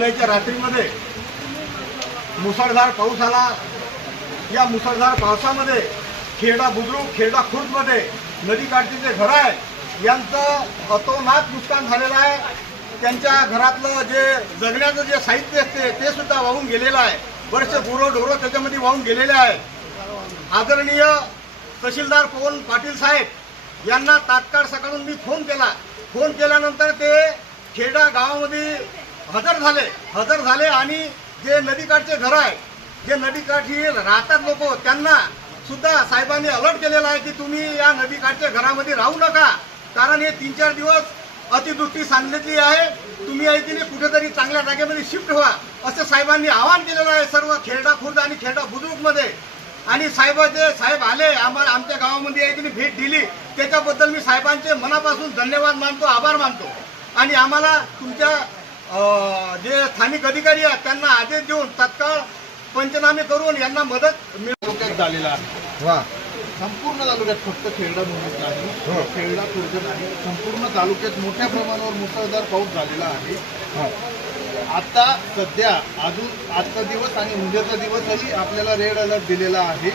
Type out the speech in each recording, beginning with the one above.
जुलैच्या रात्रीमध्ये मुसळधार पाऊस आला। या मुसळधार पावसामध्ये खेडा बुद्रुक खेडा खुर्दमध्ये नदीकाठचे जे घर आहे यांचं अतोनात नुकसान झालेलं आहे। त्यांच्या घरातलं जे जगण्याचं जे साहित्य असते ते सुद्धा वाहून गेलेलं आहे। बरेचसे गुरंढोरं त्याच्यामध्ये वाहून गेलेले आहेत। आदरणीय तहसीलदार पवन पाटील साहेब यांना तात्काळ सकाळून मी फोन केल्यानंतर ते खेडा गावामध्ये हजर झाले आणि जे नदीकाठचे घर आहे, जे नदीकाठी राहतात लोक, त्यांना सुद्धा साहेबांनी अलर्ट केलेला आहे की तुम्ही या नदीकाठच्या घरामध्ये राहू नका, कारण हे 3-4 दिवस अतिवृष्टी सांगितली आहे। तुम्ही ऐकले कुठेतरी चांगल्या जागेमध्ये शिफ्ट व्हा असं साहेबांनी आवाहन केलेलं आहे सर्व खेडा खुर्द आणि खेडा बुद्रुकमध्ये। आणि साहेब आले आमच्या गावामध्ये ऐकली भेट दिली, त्याच्याबद्दल मी साहेबांचे मनापासून धन्यवाद मानतो, आभार मानतो। आणि आम्हाला तुमच्या जे स्थानिक अधिकारी आहेत त्यांना आदेश देऊन तात्काळ पंचनामे करून यांना मदत मिळवण्यात झालेला आहे। संपूर्ण तालुक्यात फक्त खेडा मुंबईत नाही, खेडा खुर्द नाही, संपूर्ण तालुक्यात मोठ्या प्रमाणावर मुसळधार पाऊस झालेला आहे। आता सध्या अजून आजचा दिवस आणि उद्याचा दिवसही आपल्याला रेड अलर्ट दिलेला आहे।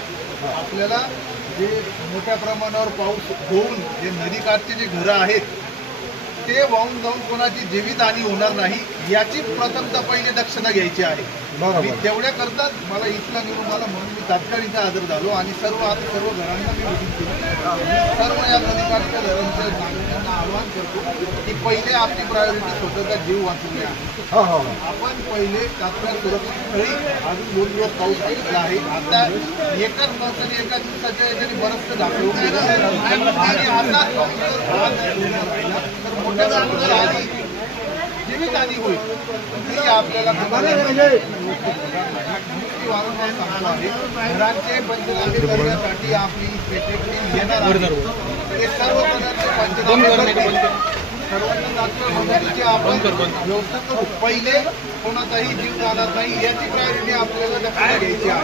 आपल्याला जे मोठ्या प्रमाणावर पाऊस होऊन जे नदीकाठचे जे घरं आहेत ते वाहून जाऊन कोणाची जीवितहानी होणार नाही याची प्रथमतः पहिले दक्षता घ्यायची आहे। मी तेवढ्या करतात मला इथला निरोप आला म्हणून मी तात्काळ इथे हजर झालो आणि सर्व घरांना मी विजिट केली। सर्व या नदीकाठच्या घरांच्या नागरिकांना आवाहन करतो की पहिले आपली प्रायोरिटी स्वतःचा जीव वाचवणे आहे। आपण पहिले तात्काळ सुरक्षित स्थळी अजून 2 दिवस पाऊस पडलेला आहे। आता एकाच पावसाने एका दिवसाच्या याच्याने बरंचसं दाखवून गेलं आणि आता राहिला तर मोठ्या प्रमाणात जीवितहानी होईल ही आपल्याला वारंवार सांगतो आहे। घरांचे पंचनामे करण्यासाठी आपली स्पेशल टीम येणार आहे। ते सर्व प्रकारचे पंचनामे सर्वांना तात्काळ होण्याची आपण व्यवस्था करू। पहिले कोणाचाही जीव जाणार नाही याची प्रायोरिटी आपल्याला दक्षता घ्यायची आहे।